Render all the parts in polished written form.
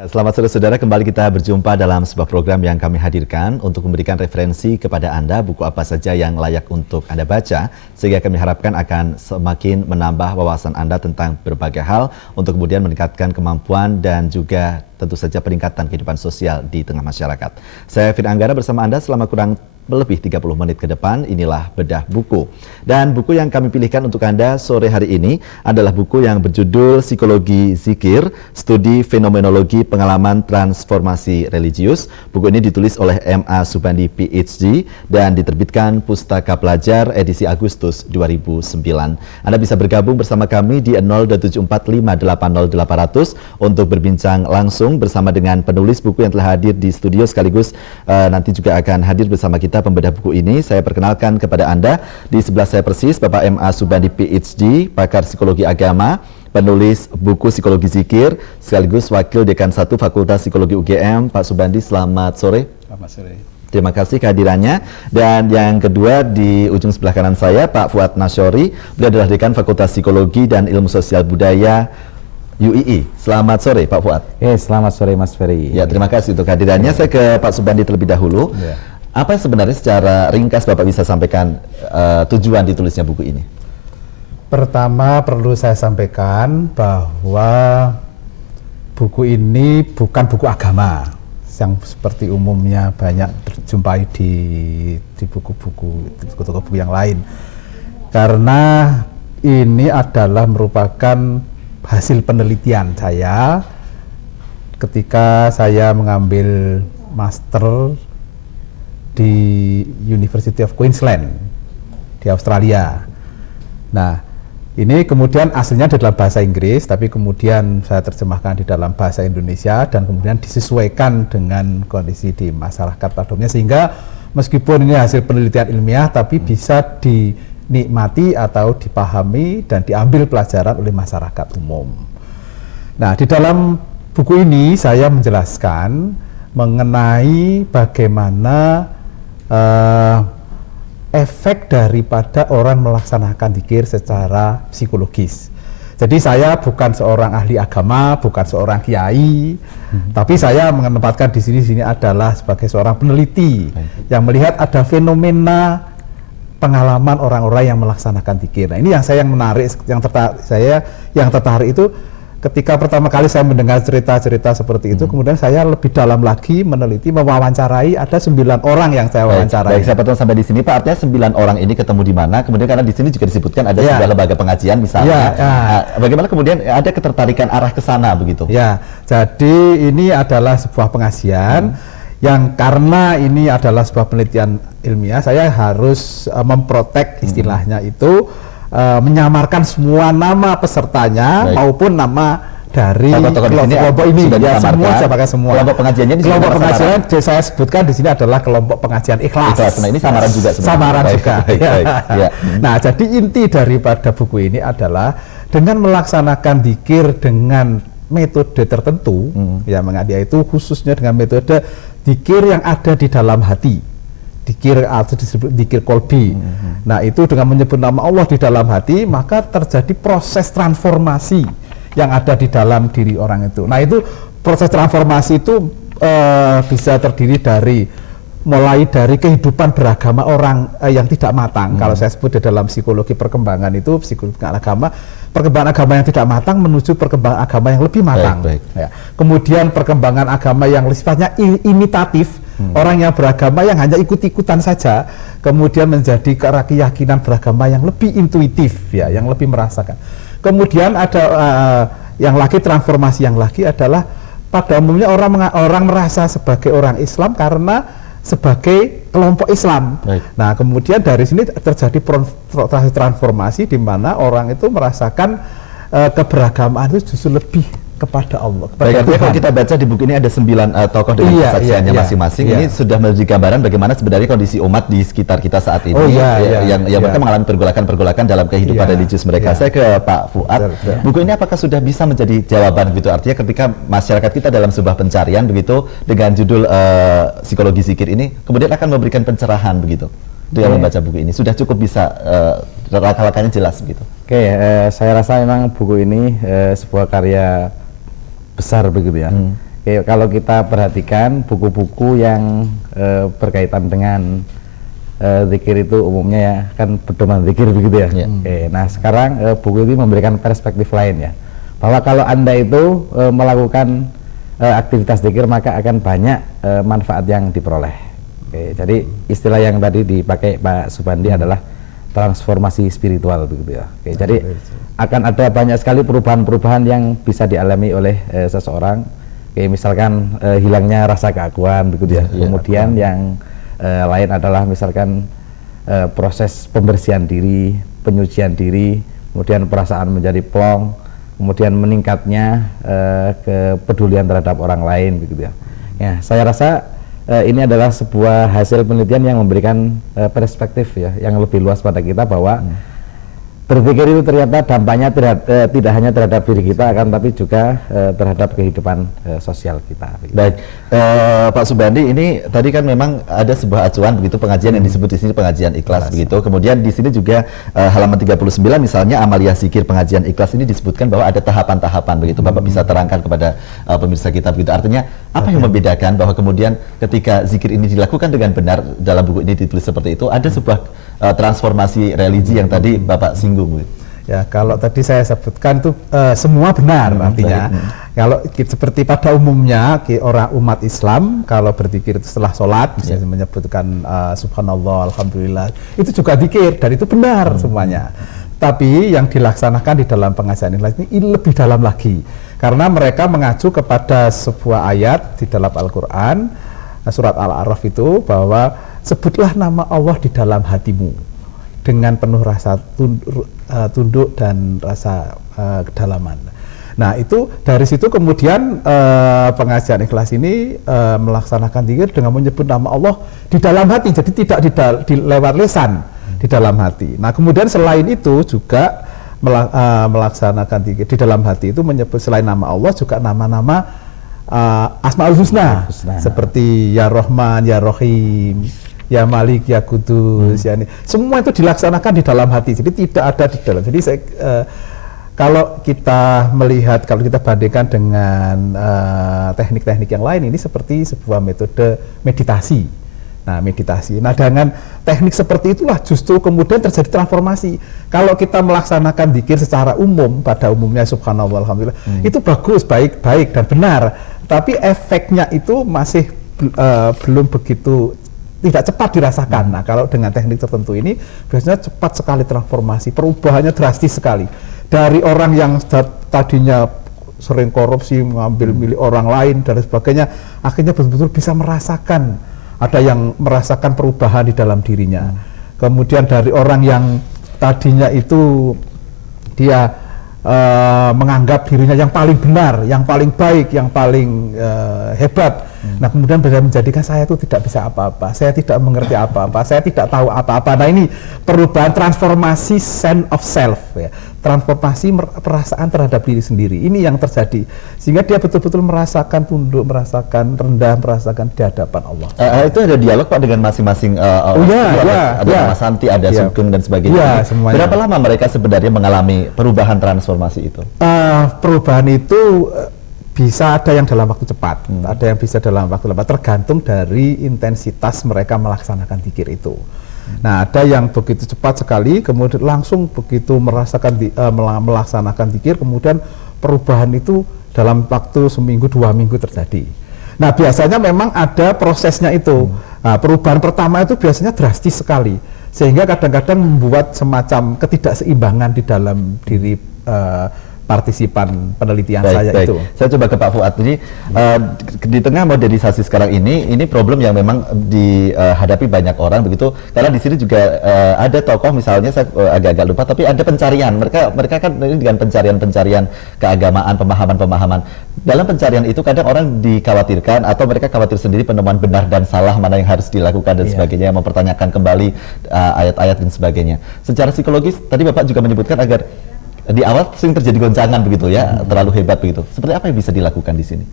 Selamat sore saudara, kembali kita berjumpa dalam sebuah program yang kami hadirkan untuk memberikan referensi kepada Anda buku apa saja yang layak untuk Anda baca, sehingga kami harapkan akan semakin menambah wawasan Anda tentang berbagai hal untuk kemudian meningkatkan kemampuan dan juga tentu saja peningkatan kehidupan sosial di tengah masyarakat. Saya Firda Anggara bersama Anda selama kurang lebih 30 menit ke depan. Inilah Bedah Buku. Dan buku yang kami pilihkan untuk Anda sore hari ini adalah buku yang berjudul Psikologi Zikir, Studi Fenomenologi Pengalaman Transformasi Religius. Buku ini ditulis oleh M.A. Subandi PhD dan diterbitkan Pustaka Pelajar edisi Agustus 2009. Anda bisa bergabung bersama kami di 02745800800 untuk berbincang langsung bersama dengan penulis buku yang telah hadir di studio, sekaligus nanti juga akan hadir bersama kita pembedah buku ini. Saya perkenalkan kepada Anda, di sebelah saya persis Bapak M.A. Subandi PhD, pakar psikologi agama, penulis buku Psikologi Zikir, sekaligus Wakil Dekan 1 Fakultas Psikologi UGM. Pak Subandi, selamat sore. Selamat sore. Terima kasih kehadirannya. Dan yang kedua di ujung sebelah kanan saya Pak Fuad Nasyori, beliau adalah Dekan Fakultas Psikologi dan Ilmu Sosial Budaya UII. Selamat sore Pak Fuad. Selamat sore Mas Ferry. Ya, terima kasih untuk kehadirannya. Saya ke Pak Subandi terlebih dahulu. Apa sebenarnya secara ringkas Bapak bisa sampaikan tujuan ditulisnya buku ini? Pertama perlu saya sampaikan bahwa buku ini bukan buku agama yang seperti umumnya banyak terjumpai di buku-buku yang lain. Karena ini adalah merupakan hasil penelitian saya ketika saya mengambil master di University of Queensland di Australia. Nah, ini kemudian aslinya di dalam bahasa Inggris, tapi kemudian saya terjemahkan di dalam bahasa Indonesia dan kemudian disesuaikan dengan kondisi di masyarakat pada umumnya, sehingga meskipun ini hasil penelitian ilmiah tapi bisa dinikmati atau dipahami dan diambil pelajaran oleh masyarakat umum. Nah, di dalam buku ini saya menjelaskan mengenai bagaimana efek daripada orang melaksanakan zikir secara psikologis. Jadi saya bukan seorang ahli agama, bukan seorang kiai, tapi saya menempatkan di sini adalah sebagai seorang peneliti yang melihat ada fenomena pengalaman orang-orang yang melaksanakan zikir. Nah, ini yang saya menarik, yang tertarik itu ketika pertama kali saya mendengar cerita-cerita seperti itu, kemudian saya lebih dalam lagi meneliti, mewawancarai, ada 9 orang yang saya wawancarai. Baik, saya potong sampai di sini Pak, artinya 9 orang ini ketemu di mana, kemudian karena di sini juga disebutkan ada sebuah lembaga pengajian misalnya. Nah, bagaimana kemudian ada ketertarikan arah ke sana begitu? Ya, jadi ini adalah sebuah pengajian yang karena ini adalah sebuah penelitian ilmiah, saya harus memprotek istilahnya itu, menyamarkan semua nama pesertanya maupun nama dari kelompok ini. Ya, semua saya pakai semua. Kelompok pengajiannya di kelompok pengajian saya sebutkan di sini adalah kelompok pengajian ikhlas. Nah, ini samaran juga sebenarnya. Samaran juga. Nah, jadi inti daripada buku ini adalah dengan melaksanakan zikir dengan metode tertentu, itu khususnya dengan metode zikir yang ada di dalam hati. Zikir atau disebut zikir kolbi. Nah, itu dengan menyebut nama Allah di dalam hati, maka terjadi proses transformasi yang ada di dalam diri orang itu. Nah, itu proses transformasi itu bisa terdiri dari mulai dari kehidupan beragama orang yang tidak matang. Kalau saya sebut di dalam psikologi perkembangan itu, psikologi agama, perkembangan agama yang tidak matang menuju perkembangan agama yang lebih matang. Ya. Kemudian perkembangan agama yang sifatnya imitatif, orang yang beragama yang hanya ikut-ikutan saja, kemudian menjadi keyakinan beragama yang lebih intuitif, ya, yang lebih merasakan. Kemudian ada yang lagi, transformasi yang lagi adalah pada umumnya orang merasa sebagai orang Islam karena sebagai kelompok Islam. Nah, kemudian dari sini terjadi transformasi di mana orang itu merasakan keberagamaan itu justru lebih kepada Allah. Baik, kalau kita baca di buku ini ada 9 tokoh dengan kesaksiannya masing-masing. Ini sudah menjadi gambaran bagaimana sebenarnya kondisi umat di sekitar kita saat ini, yang mereka mengalami pergolakan-pergolakan dalam kehidupan religius mereka. Saya ke Pak Fuad. Buku ini apakah sudah bisa menjadi jawaban gitu? Artinya ketika masyarakat kita dalam sebuah pencarian begitu dengan judul Psikologi Zikir ini, kemudian akan memberikan pencerahan begitu. Dia membaca buku ini sudah cukup bisa langkah-langkahnya jelas begitu. Saya rasa memang buku ini sebuah karya besar begitu ya. Oke, kalau kita perhatikan buku-buku yang berkaitan dengan zikir itu umumnya ya kan pedoman zikir begitu ya. Oke, nah sekarang buku ini memberikan perspektif lain ya, bahwa kalau Anda itu melakukan aktivitas zikir maka akan banyak manfaat yang diperoleh. Oke, jadi istilah yang tadi dipakai Pak Subandi adalah transformasi spiritual begitu ya. Oke, jadi akan ada banyak sekali perubahan-perubahan yang bisa dialami oleh seseorang. Oke, misalkan hilangnya rasa keakuan begitu ya. Kemudian yang lain adalah misalkan proses pembersihan diri, penyucian diri, kemudian perasaan menjadi plong, kemudian meningkatnya kepedulian terhadap orang lain begitu ya. Ya, saya rasa ini adalah sebuah hasil penelitian yang memberikan perspektif ya yang lebih luas pada kita bahwa berpikir itu ternyata dampaknya tidak hanya terhadap diri kita, akan tapi juga terhadap kehidupan sosial kita. Baik, Pak Subandi, ini tadi kan memang ada sebuah acuan begitu pengajian yang disebut di sini pengajian ikhlas begitu. Kemudian di sini juga halaman 39 misalnya amalia zikir pengajian ikhlas ini disebutkan bahwa ada tahapan-tahapan begitu. Bapak bisa terangkan kepada pemirsa kita begitu. Artinya apa yang membedakan bahwa kemudian ketika zikir ini dilakukan dengan benar, dalam buku ini ditulis seperti itu, ada sebuah transformasi religi yang tadi Bapak singgung. Ya, kalau tadi saya sebutkan itu semua benar artinya. Kalau seperti pada umumnya orang umat Islam kalau berzikir itu setelah sholat bisa menyebutkan subhanallah, alhamdulillah, itu juga zikir dan itu benar semuanya. Tapi yang dilaksanakan di dalam pengajian ini lebih dalam lagi karena mereka mengacu kepada sebuah ayat di dalam Al-Quran surat Al-A'raf itu bahwa sebutlah nama Allah di dalam hatimu dengan penuh rasa tunduk dan rasa kedalaman. Nah, itu dari situ kemudian pengajian ikhlas ini melaksanakan zikir dengan menyebut nama Allah di dalam hati, jadi tidak di lewat lisan, di dalam hati. Nah, kemudian selain itu juga melaksanakan zikir di dalam hati itu menyebut selain nama Allah juga nama-nama Asmaul Husna, seperti Ya Rahman, Ya Rahim, Ya Malik, Ya Kudus, ya ini. Semua itu dilaksanakan di dalam hati, jadi tidak ada di dalam. Jadi saya, kalau kita melihat, kalau kita bandingkan dengan teknik-teknik yang lain, ini seperti sebuah metode meditasi. Nah, meditasi. Nah, dengan teknik seperti itulah justru kemudian terjadi transformasi. Kalau kita melaksanakan zikir secara umum, pada umumnya subhanallah, alhamdulillah, itu bagus, baik dan benar. Tapi efeknya itu masih belum begitu, tidak cepat dirasakan. Nah, kalau dengan teknik tertentu ini biasanya cepat sekali transformasi, perubahannya drastis sekali. Dari orang yang tadinya sering korupsi, mengambil milik orang lain dan sebagainya, akhirnya betul-betul bisa merasakan, ada yang merasakan perubahan di dalam dirinya. Kemudian dari orang yang tadinya itu dia menganggap dirinya yang paling benar, yang paling baik, yang paling hebat. Nah, kemudian bisa menjadikan saya itu tidak bisa apa-apa, saya tidak mengerti apa-apa, saya tidak tahu apa-apa. Nah, ini perubahan transformasi sense of self ya. Transformasi perasaan terhadap diri sendiri. Ini yang terjadi. Sehingga dia betul-betul merasakan tunduk, merasakan rendah, merasakan di hadapan Allah. Itu ada dialog Pak dengan masing-masing ada Mas Santi, ada Sugeng dan sebagainya. Berapa lama mereka sebenarnya mengalami perubahan transformasi itu? Perubahan itu bisa ada yang dalam waktu cepat, ada yang bisa dalam waktu lambat, tergantung dari intensitas mereka melaksanakan zikir itu. Nah, ada yang begitu cepat sekali, kemudian langsung begitu melaksanakan zikir, kemudian perubahan itu dalam waktu seminggu, 2 minggu terjadi. Nah, biasanya memang ada prosesnya itu. Nah, perubahan pertama itu biasanya drastis sekali, sehingga kadang-kadang membuat semacam ketidakseimbangan di dalam diri partisipan penelitian saya itu. Saya coba ke Pak Fuad. Jadi di tengah modernisasi sekarang ini problem yang memang dihadapi banyak orang begitu. Karena di sini juga ada tokoh misalnya, saya agak-agak lupa, tapi ada pencarian. Mereka kan ini dengan pencarian keagamaan, pemahaman. Dalam pencarian itu kadang orang dikhawatirkan atau mereka khawatir sendiri penemuan benar dan salah mana yang harus dilakukan dan sebagainya, mempertanyakan kembali ayat-ayat dan sebagainya. Secara psikologis tadi Bapak juga menyebutkan agar di awal sering terjadi goncangan begitu ya, terlalu hebat begitu. Seperti apa yang bisa dilakukan di sini?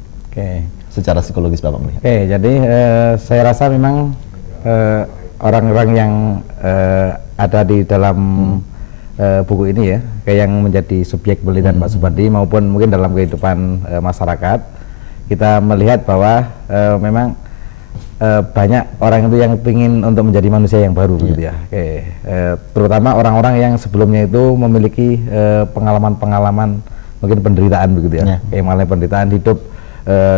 Secara psikologis Bapak melihat. Jadi saya rasa memang orang-orang yang ada di dalam buku ini ya, kayak yang menjadi subjek penelitian Pak Subandi maupun mungkin dalam kehidupan masyarakat, kita melihat bahwa memang banyak orang itu yang ingin untuk menjadi manusia yang baru gitu ya. Terutama orang-orang yang sebelumnya itu memiliki pengalaman-pengalaman mungkin penderitaan begitu ya. Mengalami penderitaan hidup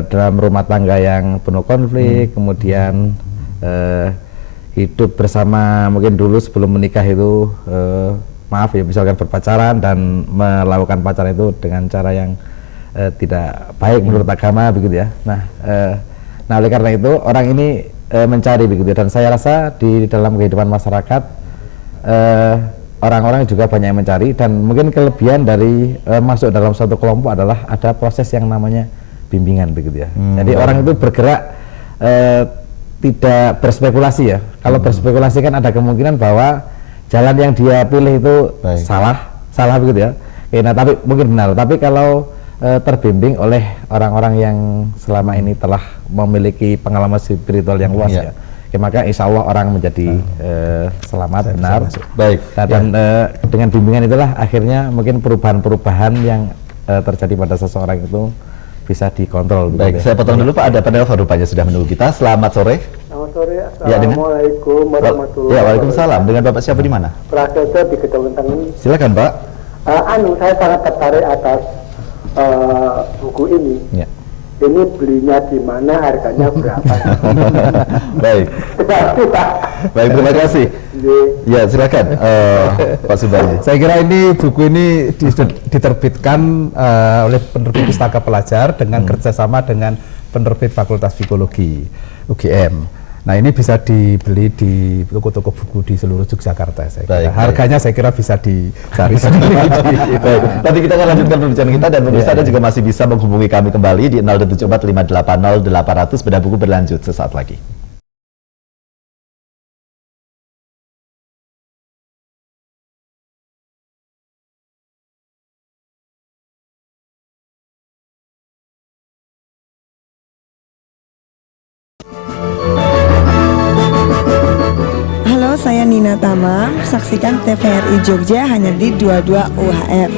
dalam rumah tangga yang penuh konflik, kemudian hidup bersama mungkin dulu sebelum menikah itu maaf ya misalkan berpacaran dan melakukan pacaran itu dengan cara yang tidak baik menurut agama begitu ya. Nah oleh karena itu orang ini mencari begitu dan saya rasa di dalam kehidupan masyarakat orang-orang juga banyak yang mencari dan mungkin kelebihan dari masuk dalam suatu kelompok adalah ada proses yang namanya bimbingan begitu ya. Jadi orang itu bergerak tidak berspekulasi ya. Kalau berspekulasi kan ada kemungkinan bahwa jalan yang dia pilih itu salah begitu ya. Nah tapi mungkin benar. Tapi kalau terbimbing oleh orang-orang yang selama ini telah memiliki pengalaman spiritual yang luas ya, maka insya Allah orang menjadi selamat benar. Baik. Dan dengan bimbingan itulah akhirnya mungkin perubahan-perubahan yang terjadi pada seseorang itu bisa dikontrol. Baik, saya potong dulu Pak, ada penelpon rupanya sudah menunggu kita. Selamat sore. Selamat sore, Assalamualaikum warahmatullahi wabarakatuh. Waalaikumsalam. Dengan Bapak siapa di mana? Prasetyo di Gedung ini. Silakan Pak. Saya sangat tertarik atas buku ini. Ya. Ini belinya di mana, harganya berapa? Baik. Baik, terima kasih. Ya, silakan Pak Subandi. Saya kira ini buku ini diterbitkan oleh penerbit Pustaka Pelajar dengan kerjasama dengan penerbit Fakultas Psikologi UGM. Nah ini bisa dibeli di toko-toko buku di seluruh Yogyakarta. Saya kira. Harganya saya kira bisa dicari sendiri. Nanti kita akan lanjutkan pembicaraan kita dan pemirsa Anda juga masih bisa menghubungi kami kembali di 074580800. Bedah buku berlanjut sesaat lagi. Saya Nina Tama, saksikan TVRI Jogja hanya di 22 UHF.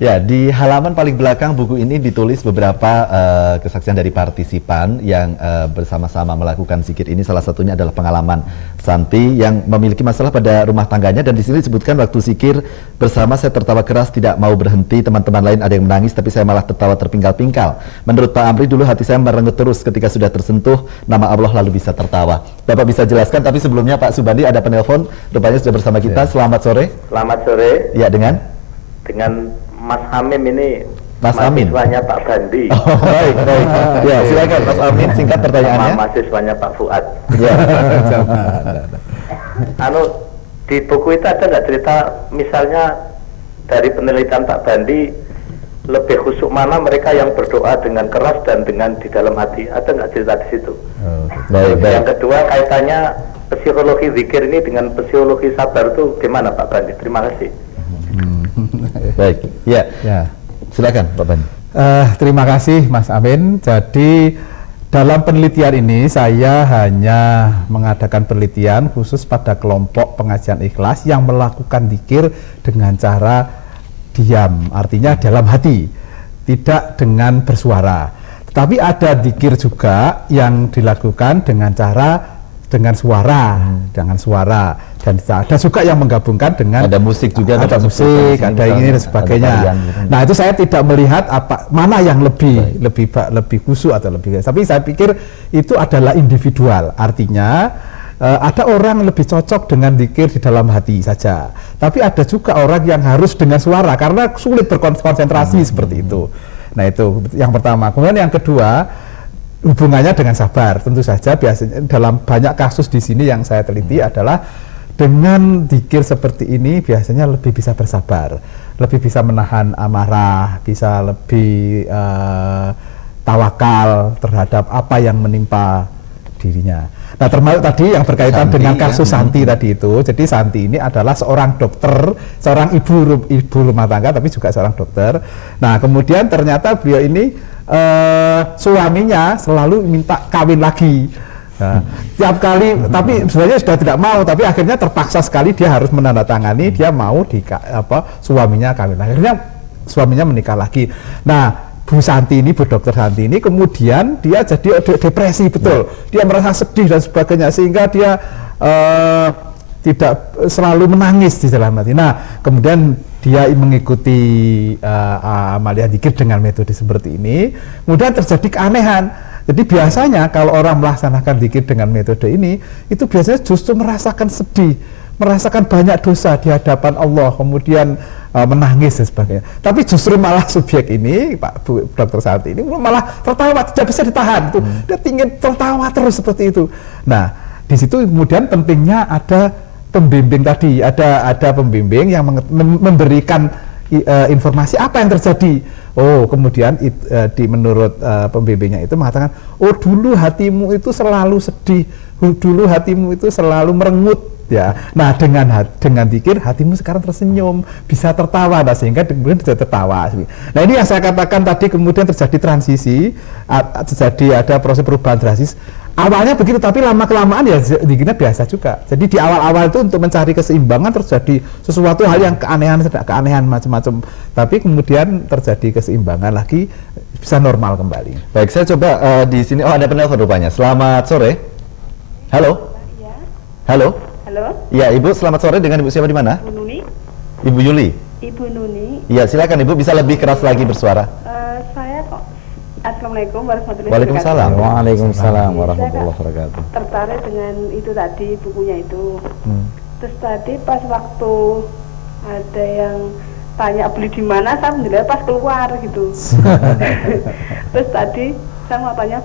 Ya, di halaman paling belakang buku ini ditulis beberapa kesaksian dari partisipan yang bersama-sama melakukan zikir ini. Salah satunya adalah pengalaman Santi yang memiliki masalah pada rumah tangganya, dan di sini disebutkan waktu zikir bersama saya tertawa keras, tidak mau berhenti, teman-teman lain ada yang menangis tapi saya malah tertawa terpingkal-pingkal. Menurut Pak Amri dulu hati saya merenggut terus ketika sudah tersentuh nama Allah lalu bisa tertawa. Bapak bisa jelaskan, tapi sebelumnya Pak Subandi ada penelpon, rupanya sudah bersama kita. Selamat sore. Selamat sore. Ya, dengan Mas Hamim ini, Mas Amin. Mahasiswanya Pak Bandi. Oh, baik. Ya, silakan Mas Amin, singkat pertanyaannya. Mahasiswanya Pak Fuad. Ya. Di buku itu ada nggak cerita, misalnya dari penelitian Pak Bandi, lebih khusyuk mana mereka yang berdoa dengan keras dan dengan di dalam hati? Ada nggak cerita di situ? Baik. Yang kedua, kaitannya psikologi zikir ini dengan psikologi sabar itu gimana Pak Bandi? Terima kasih. Baik, ya. Silakan Pak Bandi. Terima kasih Mas Amin. Jadi dalam penelitian ini saya hanya mengadakan penelitian khusus pada kelompok pengajian ikhlas yang melakukan zikir dengan cara diam, artinya dalam hati, tidak dengan bersuara. Tetapi ada zikir juga yang dilakukan dengan cara dengan suara, dan ada juga yang menggabungkan dengan ada musik juga, ada musik, ada ini dan sebagainya. Nah itu saya tidak melihat mana yang lebih khusyuk atau lebih. Tapi saya pikir itu adalah individual. Artinya ada orang lebih cocok dengan zikir di dalam hati saja. Tapi ada juga orang yang harus dengan suara karena sulit berkonsentrasi seperti itu. Nah itu yang pertama. Kemudian yang kedua, hubungannya dengan sabar. Tentu saja biasanya dalam banyak kasus di sini yang saya teliti adalah dengan zikir seperti ini biasanya lebih bisa bersabar, lebih bisa menahan amarah, bisa lebih tawakal terhadap apa yang menimpa dirinya. Nah termasuk tadi yang berkaitan Santi, dengan kasus ya. Santi tadi itu. Jadi Santi ini adalah seorang dokter, seorang ibu rumah tangga, tapi juga seorang dokter. Nah kemudian ternyata beliau ini suaminya selalu minta kawin lagi. Nah, tiap kali, tapi sebenarnya sudah tidak mau, tapi akhirnya terpaksa sekali dia harus menandatangani, dia mau suaminya kawin lagi. Akhirnya suaminya menikah lagi. Nah Bu Santi ini, Bu Dokter Santi ini kemudian dia jadi depresi, betul. Dia merasa sedih dan sebagainya sehingga dia tidak selalu menangis di dalam hati. Nah, kemudian dia mengikuti amalia zikir dengan metode seperti ini. Kemudian terjadi keanehan. Jadi biasanya kalau orang melaksanakan zikir dengan metode ini, itu biasanya justru merasakan sedih, merasakan banyak dosa di hadapan Allah, kemudian menangis dan sebagainya. Tapi justru malah subjek ini, Pak Bu Dokter Santi ini malah tertawa, tidak bisa ditahan. Dia ingin tertawa terus seperti itu. Nah, di situ kemudian pentingnya ada pembimbing tadi, ada pembimbing yang memberikan informasi apa yang terjadi. Oh, kemudian menurut pembimbingnya itu mengatakan, oh dulu hatimu itu selalu sedih, dulu hatimu itu selalu merengut. Ya, nah dengan zikir hatimu sekarang tersenyum, bisa tertawa, nah, sehingga kemudian bisa tertawa. Nah ini yang saya katakan tadi, kemudian terjadi transisi, terjadi ada proses perubahan drastis. Awalnya begitu, tapi lama kelamaan ya zikirnya biasa juga. Jadi di awal-awal itu untuk mencari keseimbangan terjadi sesuatu hal yang keanehan macam-macam. Tapi kemudian terjadi keseimbangan lagi, bisa normal kembali. Baik, saya coba di sini. Oh, ada penelpon rupanya. Selamat sore. Halo. Ya. Halo. Halo. Ya, Ibu, selamat sore. Dengan Ibu siapa di mana? Ibu Nuni. Ibu Yuli. Ibu Nuni. Ya, silakan Ibu, bisa lebih keras lagi bersuara. Saya kok. Assalamualaikum warahmatullahi Waalaikumsalam. wabarakatuh. Waalaikumsalam warahmatullahi wabarakatuh. Tertarik dengan itu tadi, bukunya itu. Terus tadi pas waktu ada yang tanya beli di mana, saya menilai pas keluar gitu. Terus tadi saya mau tanya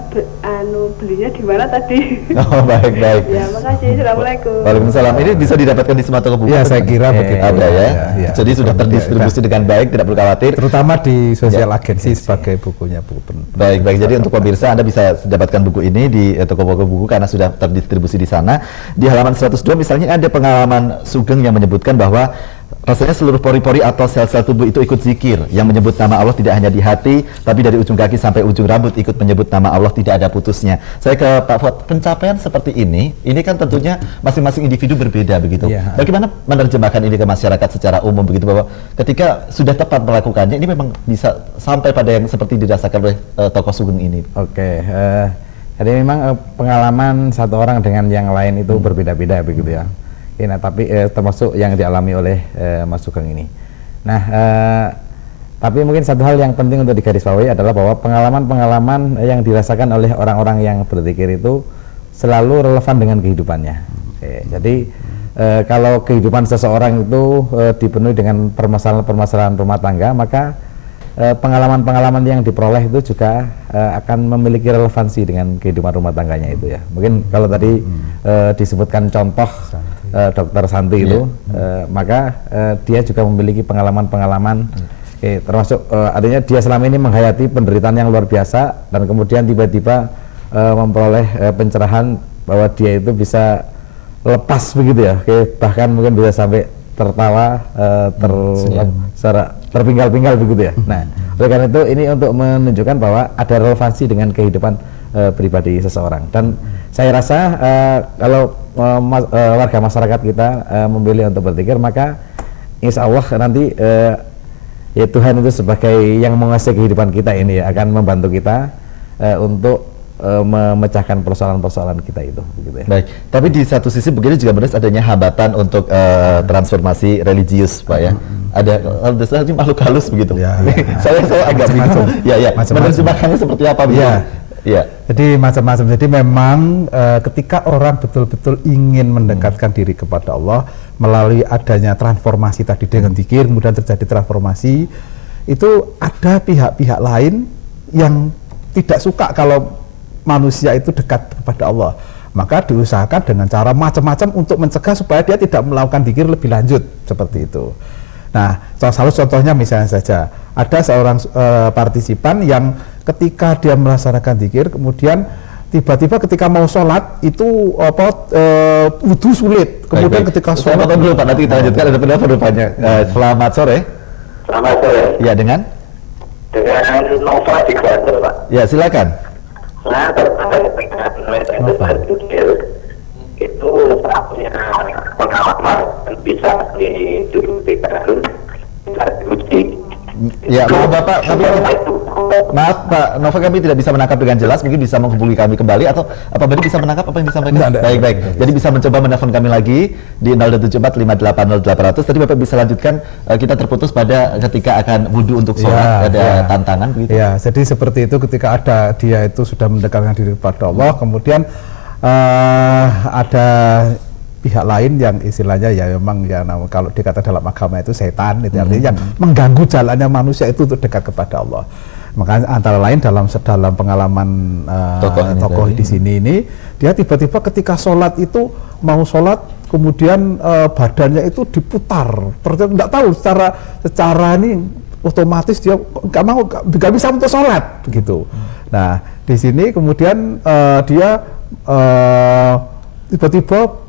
belinya di mana tadi. Oh, baik. Ya, makasih. Assalamualaikum. Waalaikumsalam. Ini bisa didapatkan di semua toko buku? Ya, saya kira begitu. Ada ya. Ya. Jadi sudah terdistribusi dengan baik, tidak perlu khawatir. Terutama di sosial agensi sebagai bukunya buku. Baik. Jadi untuk pemirsa, Anda bisa dapatkan buku ini di toko-toko buku karena sudah terdistribusi di sana. Di halaman 102 misalnya ada pengalaman Sugeng yang menyebutkan bahwa rasanya seluruh pori-pori atau sel-sel tubuh itu ikut zikir, yang menyebut nama Allah tidak hanya di hati, tapi dari ujung kaki sampai ujung rambut ikut menyebut nama Allah, tidak ada putusnya. Saya ke Pak Fuad, pencapaian seperti ini kan tentunya masing-masing individu berbeda begitu. Ya. Bagaimana menerjemahkan ini ke masyarakat secara umum begitu, bahwa ketika sudah tepat melakukannya, ini memang bisa sampai pada yang seperti dirasakan oleh tokoh Sugeng ini? Oke, jadi memang pengalaman satu orang dengan yang lain itu berbeda-beda begitu ya. Nah, tapi termasuk yang dialami oleh Mas Sugeng ini. Nah, tapi mungkin satu hal yang penting untuk digarisbawahi adalah bahwa pengalaman-pengalaman yang dirasakan oleh orang-orang yang berzikir itu selalu relevan dengan kehidupannya. Jadi kalau kehidupan seseorang itu dipenuhi dengan permasalahan-permasalahan rumah tangga, maka pengalaman-pengalaman yang diperoleh itu juga akan memiliki relevansi dengan kehidupan rumah tangganya itu ya. Mungkin kalau tadi disebutkan contoh Dokter Santi itu, maka dia juga memiliki pengalaman-pengalaman, termasuk artinya dia selama ini menghayati penderitaan yang luar biasa dan kemudian tiba-tiba memperoleh pencerahan bahwa dia itu bisa lepas begitu ya, bahkan mungkin bisa sampai tertawa, terpinggal-pinggal begitu ya. Nah, oleh karena itu ini untuk menunjukkan bahwa ada relevansi dengan kehidupan pribadi seseorang. Dan saya rasa kalau warga masyarakat kita memilih untuk berzikir, maka insya Allah nanti ya Tuhan itu sebagai yang menguasai kehidupan kita ini ya, akan membantu kita untuk memecahkan persoalan-persoalan kita itu begitu ya. Baik, tapi di satu sisi begini juga benar adanya hambatan untuk transformasi religius, Pak ya. Ada makhluk halus begitu. Ya. saya agak bingung. Ya. Menerjemahkannya seperti apa begitu? Ya. Jadi macam-macam. Jadi memang ketika orang betul-betul ingin mendekatkan diri kepada Allah melalui adanya transformasi tadi dengan zikir, kemudian terjadi transformasi, itu ada pihak-pihak lain yang tidak suka kalau manusia itu dekat kepada Allah. Maka diusahakan dengan cara macam-macam untuk mencegah supaya dia tidak melakukan zikir lebih lanjut seperti itu. Nah, salah satu contohnya misalnya saja ada seorang partisipan yang ketika dia melaksanakan zikir, kemudian tiba-tiba ketika mau sholat itu wudu sulit. Kemudian ketika sholat dulu Pak, nanti kita lanjutkan, ada pendapat rupanya. Selamat sore. Selamat sore. Ya, dengan Nova di Klaten, Pak. Ya, silakan. Nah, terkait dengan metode zikir itu punya pengalaman bisa didudukkan, bisa diuji. Ya, maaf Bapak, maaf Pak Nova, kami tidak bisa menangkap dengan jelas. Mungkin bisa menghubungi kami kembali, atau apa Badi bisa menangkap apa yang disampaikan? Baik. Jadi bisa mencoba menelpon kami lagi di 0274 580 800. Tadi Bapak bisa lanjutkan, kita terputus pada ketika akan wudhu untuk sholat, ada tantangan begitu. Ya, jadi seperti itu ketika ada dia itu sudah mendekatkan diri kepada Allah, kemudian ada pihak lain yang istilahnya ya memang ya kalau dikata dalam agama itu setan, itu artinya yang mengganggu jalannya manusia itu untuk dekat kepada Allah. Maka antara lain dalam pengalaman tokoh di sini ini, dia tiba-tiba ketika sholat itu mau sholat, kemudian badannya itu diputar, tidak tahu secara ini otomatis dia nggak bisa untuk sholat begitu. Nah, di sini kemudian dia tiba-tiba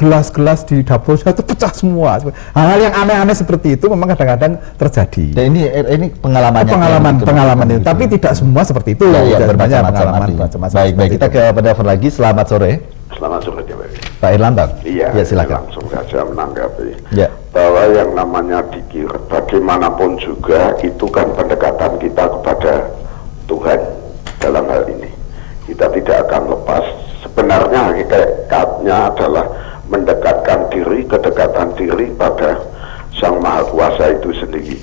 gelas-gelas di dapurnya itu pecah semua. Hal-hal yang aneh-aneh seperti itu memang kadang-kadang terjadi. Dan ini pengalaman itu, tapi tidak semua seperti itu. Ya, pengalaman macam-macam. Baik, kita ke penelpon lagi. Selamat sore. Selamat sore, Pak Irlambang. Iya, ya, silakan. langsung saja menanggapi. Ya. Bahwa yang namanya zikir, bagaimanapun juga itu kan pendekatan kita kepada Tuhan dalam hal ini. Kita tidak akan lepas. Sebenarnya hakikatnya adalah mendekatkan diri, kedekatan diri pada Sang Maha Kuasa itu sendiri,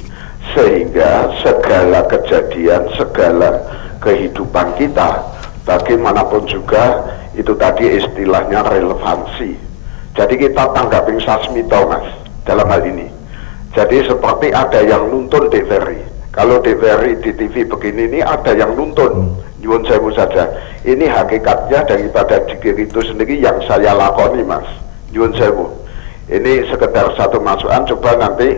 sehingga segala kejadian, segala kehidupan kita bagaimanapun juga itu tadi istilahnya relevansi. Jadi kita tanggapin sasmito Mas dalam hal ini. Jadi seperti ada yang nuntun TVRI. Kalau TVRI di TV begini ini ada yang nuntun. Nyuwun sewu saja. Ini hakikatnya daripada zikir itu sendiri yang saya lakoni Mas. Nyuwun sewu. Ini sekedar satu masukan, coba nanti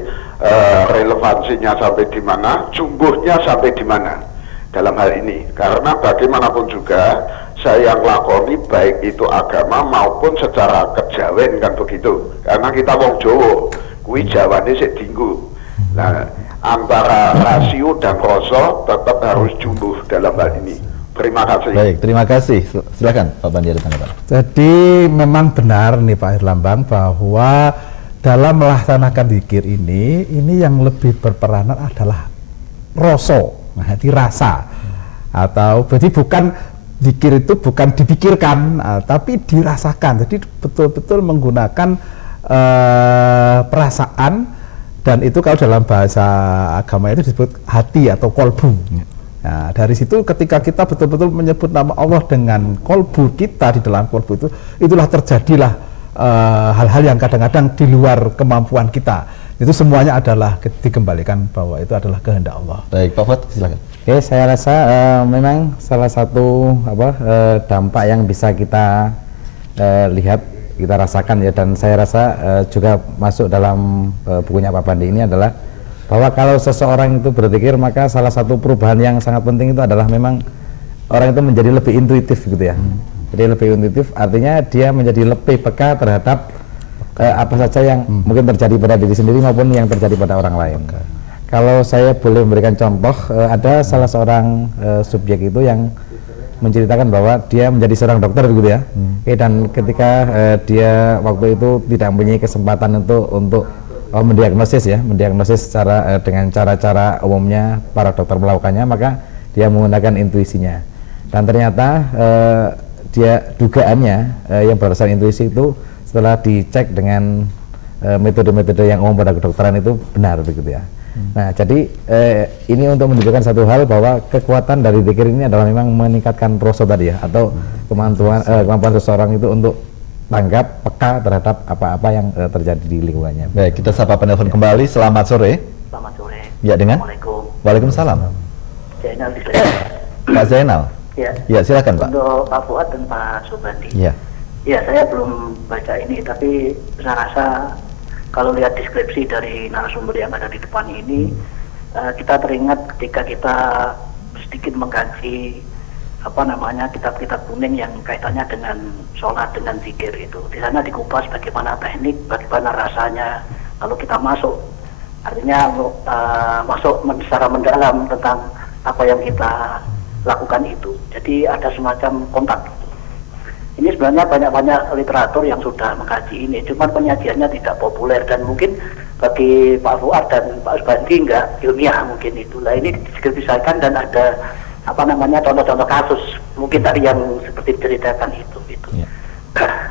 relevansinya sampai di mana, sungguhnya sampai di mana dalam hal ini. Karena bagaimanapun juga saya yang lakoni baik itu agama maupun secara kejawen kan begitu. Karena kita wong Jawa, kuwi Jawane sik dinggo. Nah, antara rasio dan rasa tetap harus jumbuh dalam hal ini. Terima kasih. Baik, terima kasih. Silakan Pak Bandi, ada tanggapan. Jadi memang benar nih Pak Irlambang bahwa dalam melaksanakan zikir ini yang lebih berperanan adalah rasa, atau berarti bukan zikir itu bukan dipikirkan, tapi dirasakan. Jadi betul-betul menggunakan perasaan, dan itu kalau dalam bahasa agama itu disebut hati atau kolbu. Nah, dari situ ketika kita betul-betul menyebut nama Allah dengan kolbu kita, di dalam kolbu itu, itulah terjadilah hal-hal yang kadang-kadang di luar kemampuan kita. Itu semuanya adalah dikembalikan bahwa itu adalah kehendak Allah. Baik, Pak Fuad, silakan. Oke, saya rasa memang salah satu dampak yang bisa kita lihat, kita rasakan ya, dan saya rasa juga masuk dalam bukunya Pak Bandi ini adalah bahwa kalau seseorang itu berzikir, maka salah satu perubahan yang sangat penting itu adalah memang orang itu menjadi lebih intuitif gitu ya. Jadi lebih intuitif artinya dia menjadi lebih peka terhadap apa saja yang mungkin terjadi pada diri sendiri maupun yang terjadi pada orang lain. Kalau saya boleh memberikan contoh, ada salah seorang subjek itu yang menceritakan bahwa dia menjadi seorang dokter gitu ya. Dan ketika dia waktu itu tidak mempunyai kesempatan untuk mendiagnosis secara dengan cara-cara umumnya para dokter melakukannya, maka dia menggunakan intuisinya. Dan ternyata dia dugaannya yang berdasarkan intuisi itu setelah dicek dengan metode-metode yang umum pada kedokteran itu benar begitu ya. Nah, jadi ini untuk menunjukkan satu hal bahwa kekuatan dari zikir ini adalah memang meningkatkan rasa tadi ya, atau kemampuan seseorang itu untuk tanggap, peka terhadap apa-apa yang terjadi di lingkungannya. Baik, kita sapa penelpon kembali. Selamat sore. Selamat sore. Ya, dengan? Assalamualaikum. Waalaikumsalam. Zainal di Pak Zainal. Ya. Ya, silakan Pak. Untuk Pak Fuad dan Pak Subandi. Ya. Ya, saya belum baca ini, tapi saya rasa kalau lihat deskripsi dari narasumber yang ada di depan ini, kita teringat ketika kita sedikit mengkaji kitab-kitab kuning yang kaitannya dengan sholat, dengan zikir itu. Di sana dikupas bagaimana teknik, bagaimana rasanya kalau kita masuk. Artinya masuk secara mendalam tentang apa yang kita lakukan itu. Jadi ada semacam kontak. Ini sebenarnya banyak-banyak literatur yang sudah mengkaji ini, cuman penyajiannya tidak populer dan mungkin bagi Pak Fuad dan Pak Subandi nggak ilmiah mungkin itu. Nah ini disertifikasikan dan ada contoh-contoh kasus mungkin tadi yang seperti diceritakan itu. Ya.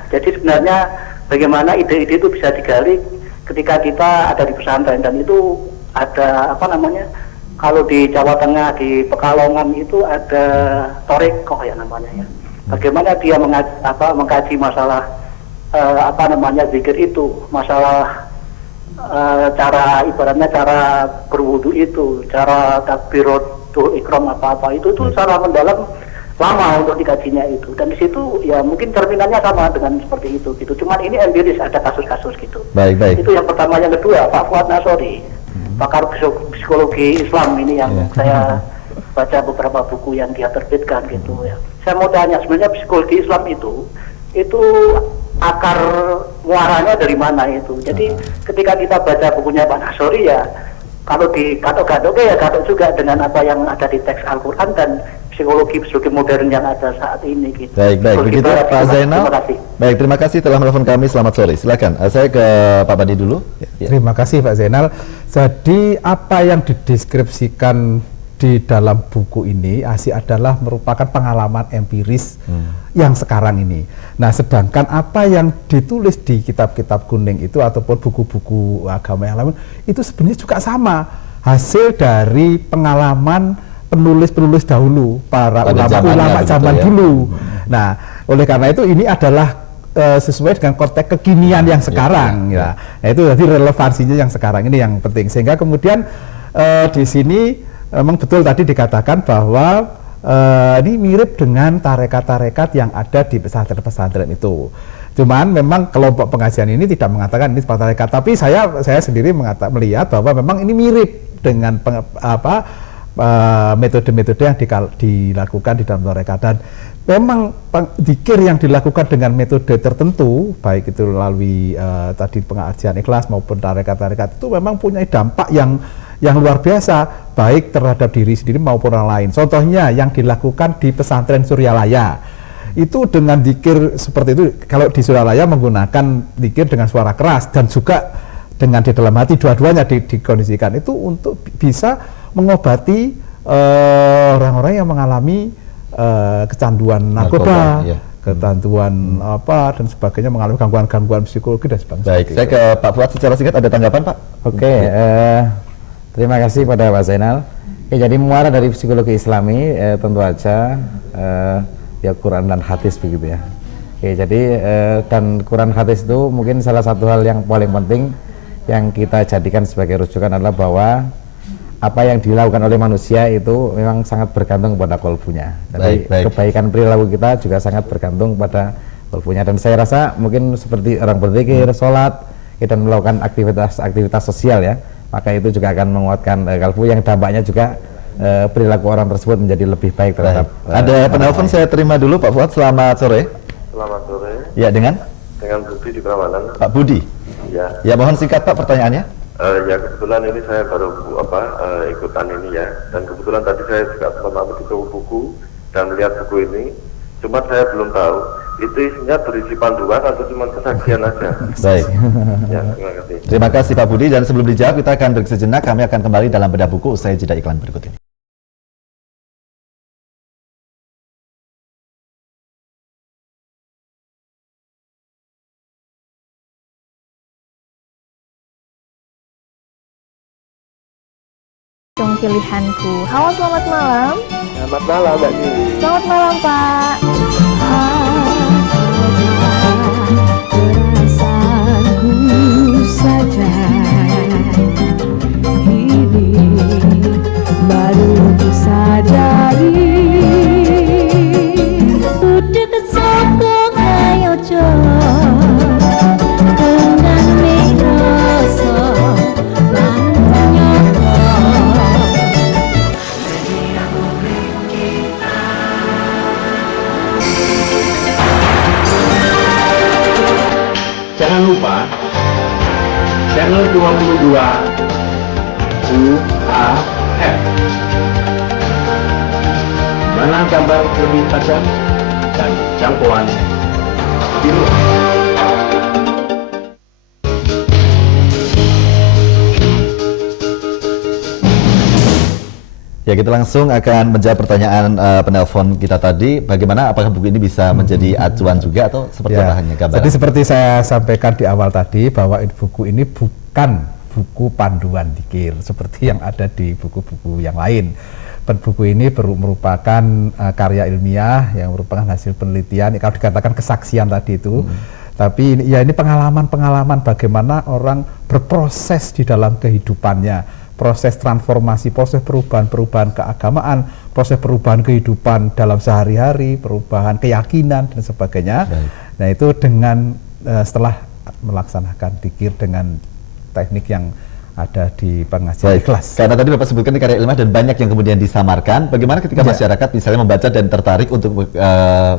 Jadi sebenarnya bagaimana ide-ide itu bisa digali ketika kita ada di pesantren, dan itu ada kalau di Jawa Tengah di Pekalongan itu ada Torekoh ya namanya ya. Bagaimana dia mengkaji masalah zikir itu, masalah cara ibaratnya cara berwudu itu, cara takbiratul ikram apa-apa itu secara mendalam lama untuk dikajinya itu, dan di situ ya mungkin cerminannya sama dengan seperti itu gitu. Cuman ini empiris, ada kasus-kasus gitu. Baik. Itu yang pertama. Yang kedua, Pak Fuad Nasori, pakar psikologi Islam ini yang saya baca beberapa buku yang dia terbitkan gitu ya. Saya mau tanya, sebenarnya psikologi Islam itu akar muaranya dari mana itu? Jadi ketika kita baca bukunya Pak Nasori ya, kalau di gatok-gatok ya gatok juga dengan apa yang ada di teks Al-Quran dan psikologi modern yang ada saat ini gitu. Baik. Begitu Pak Zainal. Baik, terima kasih telah menelpon kami. Selamat sore. Silakan. Saya ke Pak Bandi dulu. Ya. Terima kasih Pak Zainal. Jadi apa yang dideskripsikan di dalam buku ini adalah merupakan pengalaman empiris yang sekarang ini. Nah, sedangkan apa yang ditulis di kitab-kitab kuning itu ataupun buku-buku agama yang lain itu sebenarnya juga sama, hasil dari pengalaman penulis-penulis dahulu, para ulama zaman dulu. Nah, oleh karena itu ini adalah sesuai dengan konteks kekinian yang sekarang ya. Nah, itu jadi relevansinya yang sekarang ini yang penting, sehingga kemudian di sini memang betul tadi dikatakan bahwa ini mirip dengan tarekat-tarekat yang ada di pesantren-pesantren itu. Cuman memang kelompok pengajian ini tidak mengatakan ini seperti tarekat, tapi saya sendiri melihat bahwa memang ini mirip dengan metode-metode yang dilakukan di dalam tarekat, dan memang zikir yang dilakukan dengan metode tertentu, baik itu melalui tadi pengajian ikhlas maupun tarekat-tarekat itu memang punya dampak yang luar biasa, baik terhadap diri sendiri maupun orang lain. Contohnya yang dilakukan di pesantren Suryalaya, itu dengan zikir seperti itu, kalau di Suryalaya menggunakan zikir dengan suara keras dan juga dengan di dalam hati, dua-duanya dikondisikan itu untuk bisa mengobati orang-orang yang mengalami kecanduan narkoba, kecanduan dan sebagainya, mengalami gangguan-gangguan psikologi dan sebagainya. Baik, saya ke Pak Fuad secara singkat, ada tanggapan Pak? Oke, terima kasih pada Pak Zainal. Jadi muara dari psikologi Islami tentu aja ya Quran dan hadis begitu ya. Jadi dan Quran hadis itu mungkin salah satu hal yang paling penting yang kita jadikan sebagai rujukan adalah bahwa apa yang dilakukan oleh manusia itu memang sangat bergantung pada kolbunya. Jadi kebaikan perilaku kita juga sangat bergantung pada kolbunya. Dan saya rasa mungkin seperti orang berzikir, sholat, kita melakukan aktivitas sosial ya, maka itu juga akan menguatkan kalbu, yang dampaknya juga perilaku orang tersebut menjadi lebih baik terhadap. Ada penelpon, saya terima dulu Pak Fuad. Selamat sore. Selamat sore. Ya, dengan Budi di Prambanan. Pak Budi. Ya, mohon singkat Pak pertanyaannya. Ya kebetulan ini saya baru ikutan ini ya, dan kebetulan tadi saya juga sempat di toko buku dan melihat buku ini, cuma saya belum tahu itu isinya berisi panduan atau cuma kesaksian aja. Baik. Ya, terima kasih. Terima kasih Pak Budi, dan sebelum dijawab kita akan break sejenak. Kami akan kembali dalam bedah buku usai jeda iklan berikut ini. Pilihanku. Halo, selamat malam. Selamat malam Mbak Yuli. Selamat malam Pak. Perasaanku saja lupa channel 22 UAF. Mana gambar lebih tajam dan jangkauan biru. Ya, kita langsung akan menjawab pertanyaan penelpon kita tadi. Bagaimana, apakah buku ini bisa menjadi acuan juga atau seperti apa hanya gambaran? Jadi seperti saya sampaikan di awal tadi bahwa buku ini bukan buku panduan dzikir seperti yang ada di buku-buku yang lain. Buku ini merupakan karya ilmiah yang merupakan hasil penelitian. Kalau dikatakan kesaksian tadi itu, tapi ya ini pengalaman-pengalaman bagaimana orang berproses di dalam kehidupannya. Proses transformasi, proses perubahan keagamaan, proses perubahan kehidupan dalam sehari-hari, perubahan keyakinan dan sebagainya. Baik. Nah itu dengan setelah melaksanakan dzikir dengan teknik yang ada di pengajian ikhlas. Karena tadi Bapak sebutkan di karya ilmiah dan banyak yang kemudian disamarkan. Bagaimana ketika masyarakat misalnya membaca dan tertarik untuk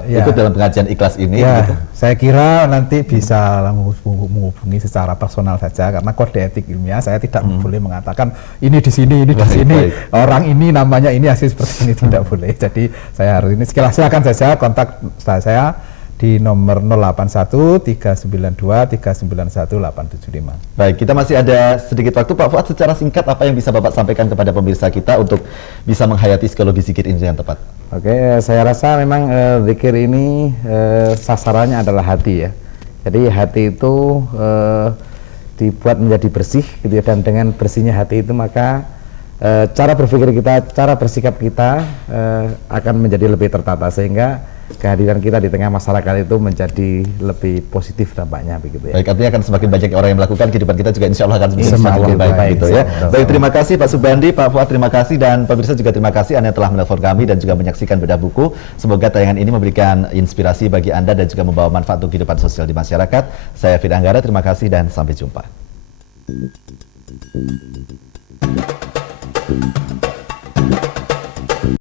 ikut dalam pengajian ikhlas ini? Gitu? Saya kira nanti bisa menghubungi secara personal saja karena kode etik ilmiah saya tidak boleh mengatakan ini di sini, ini di sini. Orang ini namanya ini hasil seperti ini tidak boleh. Jadi saya harus ini silakan saja kontak saya di nomor 081 392 391 875. Baik, kita masih ada sedikit waktu. Pak Fuad, secara singkat apa yang bisa Bapak sampaikan kepada pemirsa kita untuk bisa menghayati psikologi zikir ini yang tepat? Oke, saya rasa memang zikir ini sasarannya adalah hati ya. Jadi hati itu dibuat menjadi bersih gitu ya, dan dengan bersihnya hati itu maka cara berpikir kita, cara bersikap kita akan menjadi lebih tertata sehingga kehadiran kita di tengah masyarakat itu menjadi lebih positif dampaknya begitu ya. Baik, artinya akan semakin banyak orang yang melakukan, kehidupan kita juga insya Allah akan semakin baik gitu ya. Baik, terima kasih Pak Subandi, Pak Fuad, terima kasih, dan pemirsa juga terima kasih Anda telah menelpon kami dan juga menyaksikan Bedah Buku. Semoga tayangan ini memberikan inspirasi bagi Anda dan juga membawa manfaat untuk kehidupan sosial di masyarakat. Saya Firda Anggara, terima kasih dan sampai jumpa.